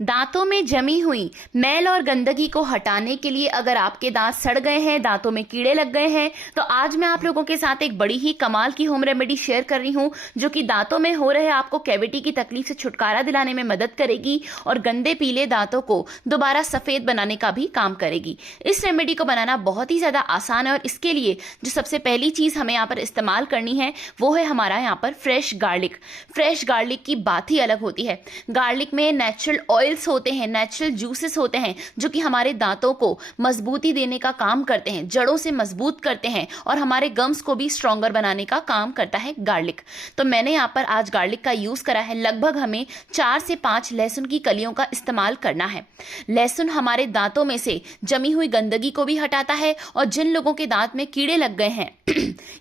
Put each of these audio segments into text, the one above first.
दांतों में जमी हुई मैल और गंदगी को हटाने के लिए अगर आपके दांत सड़ गए हैं, दांतों में कीड़े लग गए हैं, तो आज मैं आप लोगों के साथ एक बड़ी ही कमाल की होम रेमेडी शेयर कर रही हूं जो कि दांतों में हो रहे आपको कैविटी की तकलीफ से छुटकारा दिलाने में मदद करेगी और गंदे पीले दांतों को दोबारा सफेद बनाने का भी काम करेगी। इस रेमेडी को बनाना बहुत ही ज्यादा आसान है और इसके लिए जो सबसे पहली चीज हमें यहाँ पर इस्तेमाल करनी है वो है हमारा यहाँ पर फ्रेश गार्लिक। फ्रेश गार्लिक की बात ही अलग होती है। गार्लिक में नेचुरल ऑयल्स होते हैं, नेचुरल जूसेस होते हैं जो कि हमारे दांतों को मजबूती देने का काम करते हैं, जड़ों से मजबूत करते हैं और हमारे गम्स को भी स्ट्रॉन्गर बनाने का काम करता है गार्लिक। तो मैंने यहाँ पर आज गार्लिक का यूज करा है। लगभग हमें 4 से 5 लहसुन की कलियों का इस्तेमाल करना है। लहसुन हमारे दांतों में से जमी हुई गंदगी को भी हटाता है और जिन लोगों के दांत में कीड़े लग गए हैं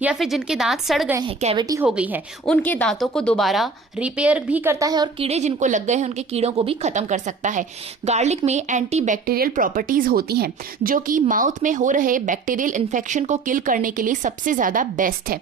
या फिर जिनके दांत सड़ गए हैं, कैविटी हो गई है, उनके दांतों को दोबारा रिपेयर भी करता है और कीड़े जिनको लग गए हैं उनके कीड़ों को भी खत्म कर सकता है। गार्लिक में एंटी बैक्टीरियल प्रॉपर्टीज होती हैं जो कि माउथ में हो रहे बैक्टीरियल इन्फेक्शन को किल करने के लिए सबसे ज्यादा बेस्ट है।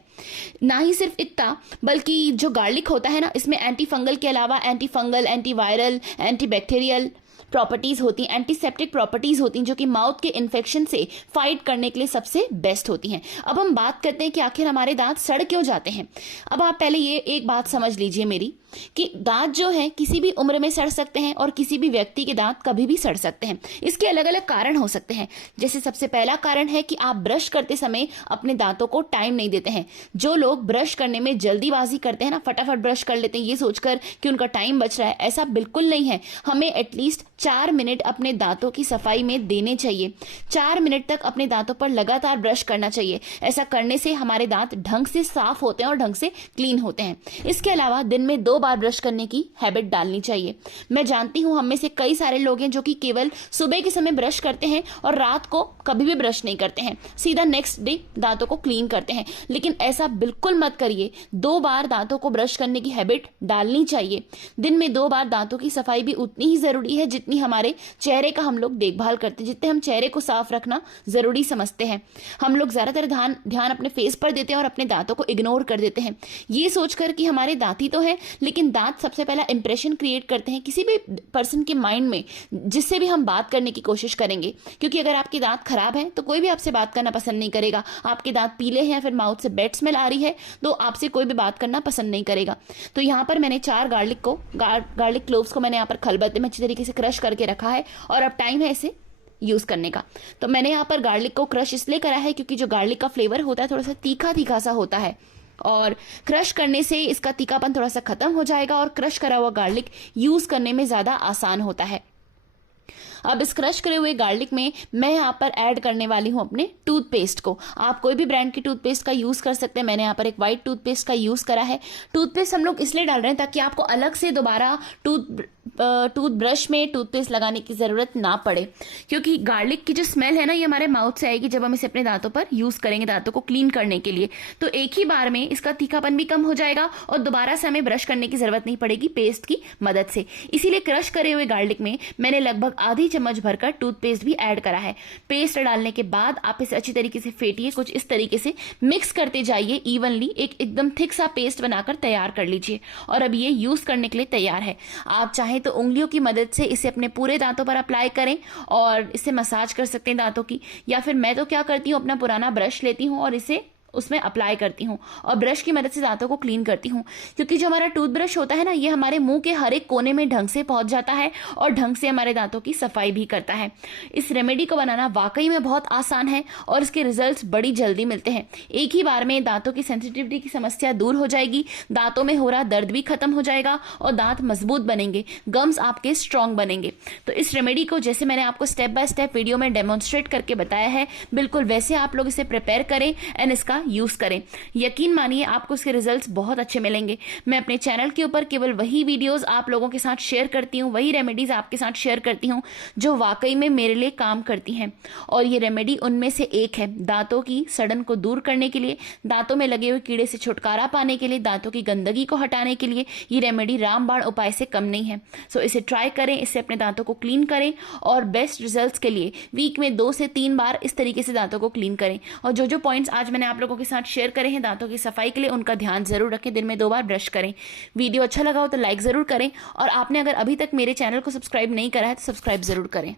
ना ही सिर्फ इतना बल्कि जो गार्लिक होता है ना, इसमें एंटी फंगल के अलावा anti fungal, anti viral, anti bacterial properties होती हैं, एंटीसेप्टिक प्रॉपर्टीज होती हैं जो कि माउथ के इन्फेक्शन से फाइट करने के लिए सबसे बेस्ट होती हैं। अब हम बात करते हैं कि आखिर हमारे दांत सड़ क्यों जाते हैं। अब आप पहले ये एक बात समझ लीजिए मेरी कि दांत जो है किसी भी उम्र में सड़ सकते हैं और किसी भी व्यक्ति के दांत कभी भी सड़ सकते हैं। इसके अलग अलग कारण हो सकते हैं। जैसे सबसे पहला कारण है कि आप ब्रश करते समय अपने दांतों को टाइम नहीं देते हैं। जो लोग ब्रश करने में जल्दीबाजी करते हैं ना, फटाफट ब्रश कर लेते हैं ये सोचकर कि उनका टाइम बच रहा है, ऐसा बिल्कुल नहीं है। हमें एटलीस्ट 4 मिनट अपने दांतों की सफाई में देने चाहिए। 4 मिनट तक अपने दांतों पर लगातार ब्रश करना चाहिए। ऐसा करने से हमारे दांत ढंग से साफ होते हैं और ढंग से क्लीन होते हैं। इसके अलावा दिन में 2 बार ब्रश करने की हैबिट डालनी चाहिए। मैं जानती हूं हम में से कई सारे लोग हैं जो कि केवल सुबह के समय ब्रश करते हैं और रात को कभी भी ब्रश नहीं करते हैं, सीधा नेक्स्ट डे दांतों को क्लीन करते हैं। लेकिन ऐसा बिल्कुल मत करिए। 2 बार दांतों को ब्रश करने की हैबिट डालनी चाहिए। दिन में 2 बार दांतों की सफाई भी उतनी ही जरूरी है जितनी हमारे चेहरे का हम लोग देखभाल करते हैं, जितने हम चेहरे को साफ रखना जरूरी समझते हैं। हम लोग ज्यादातर ध्यान अपने फेस पर देते हैं और अपने दांतों को इग्नोर कर देते हैं, ये सोचकर कि हमारे दांत ही तो है। लेकिन दांत सबसे पहला इंप्रेशन क्रिएट करते हैं किसी भी पर्सन के माइंड में जिससे भी हम बात करने की कोशिश करेंगे। क्योंकि अगर आपके दांत खराब हैं तो कोई भी आपसे बात करना पसंद नहीं करेगा। आपके दांत पीले हैं या फिर माउथ से बैड स्मेल आ रही है तो आपसे कोई भी बात करना पसंद नहीं करेगा। तो यहाँ पर मैंने 4 गार्लिक क्लोव्स को मैंने यहाँ पर खलबत्ते में अच्छी तरीके से क्रश करके रखा है और अब टाइम है इसे यूज करने का। तो मैंने यहाँ पर गार्लिक को क्रश इसलिए करा है क्योंकि जो गार्लिक का फ्लेवर होता है थोड़ा सा तीखा तीखा सा होता है और क्रश करने से इसका तीखापन थोड़ा सा खत्म हो जाएगा और क्रश करा हुआ गार्लिक यूज करने में ज्यादा आसान होता है। अब इस क्रश करे हुए गार्लिक में मैं यहाँ पर ऐड करने वाली हूँ अपने टूथपेस्ट को। आप कोई भी ब्रांड की टूथपेस्ट का यूज कर सकते हैं। मैंने यहाँ पर एक वाइट टूथपेस्ट का यूज करा है। टूथपेस्ट हम लोग इसलिए डाल रहे हैं ताकि आपको अलग से दोबारा टूथब्रश में टूथपेस्ट लगाने की जरूरत ना पड़े, क्योंकि गार्लिक की जो स्मेल है ना ये हमारे माउथ से आएगी जब हम इसे अपने दांतों पर यूज करेंगे दांतों को क्लीन करने के लिए। तो एक ही बार में इसका तीखापन भी कम हो जाएगा और दोबारा से हमें ब्रश करने की जरूरत नहीं पड़ेगी पेस्ट की मदद से। इसीलिए क्रश करे हुए गार्लिक में मैंने लगभग आधी चम्मच भरकर टूथपेस्ट भी ऐड करा है। पेस्ट डालने के बाद आप इसे अच्छी तरीके से फेंटिए, कुछ इस तरीके से मिक्स करते जाइए इवनली। एक एकदम थिक सा पेस्ट बनाकर तैयार कर लीजिए और अब ये यूज करने के लिए तैयार है। आप चाहे तो उंगलियों की मदद से इसे अपने पूरे दांतों पर अप्लाई करें और इसे मसाज कर सकते हैं दांतों की, या फिर मैं तो क्या करती हूँ अपना पुराना ब्रश लेती हूँ और इसे उसमें अप्लाई करती हूँ और ब्रश की मदद से दांतों को क्लीन करती हूँ। क्योंकि जो हमारा टूथब्रश होता है ना ये हमारे मुंह के हर एक कोने में ढंग से पहुंच जाता है और ढंग से हमारे दांतों की सफाई भी करता है। इस रेमेडी को बनाना वाकई में बहुत आसान है और इसके रिजल्ट्स बड़ी जल्दी मिलते हैं। एक ही बार में दांतों की सेंसिटिविटी की समस्या दूर हो जाएगी, दांतों में हो रहा दर्द भी खत्म हो जाएगा और दांत मजबूत बनेंगे, गम्स आपके स्ट्रॉन्ग बनेंगे। तो इस रेमेडी को जैसे मैंने आपको स्टेप बाय स्टेप वीडियो में डेमोन्स्ट्रेट करके बताया है बिल्कुल वैसे आप लोग इसे प्रिपेयर करें एंड इसका यूज करें। यकीन मानिए आपको इसके रिजल्ट्स बहुत अच्छे मिलेंगे। मैं अपने चैनल के ऊपर केवल वही वीडियोस आप लोगों के साथ शेयर करती हूँ, वही रेमेडीज आपके साथ शेयर करती हूँ जो वाकई में मेरे लिए काम करती हैं और ये रेमेडी उनमें से एक है। दांतों की सड़न को दूर करने के लिए, दांतों में लगे हुए कीड़े से छुटकारा पाने के लिए, दांतों की गंदगी को हटाने के लिए ये रेमेडी रामबाण उपाय से कम नहीं है। सो इसे ट्राई करें, इससे अपने दांतों को क्लीन करें और बेस्ट रिजल्ट्स के लिए वीक में 2 से 3 बार इस तरीके से दांतों को क्लीन करें। और जो पॉइंट्स आज मैंने आप लोगों लोगों के साथ शेयर करे हैं दांतों की सफाई के लिए, उनका ध्यान जरूर रखें। दिन में 2 बार ब्रश करें। वीडियो अच्छा लगा हो तो लाइक ज़रूर करें, और आपने अगर अभी तक मेरे चैनल को सब्सक्राइब नहीं करा है तो सब्सक्राइब ज़रूर करें।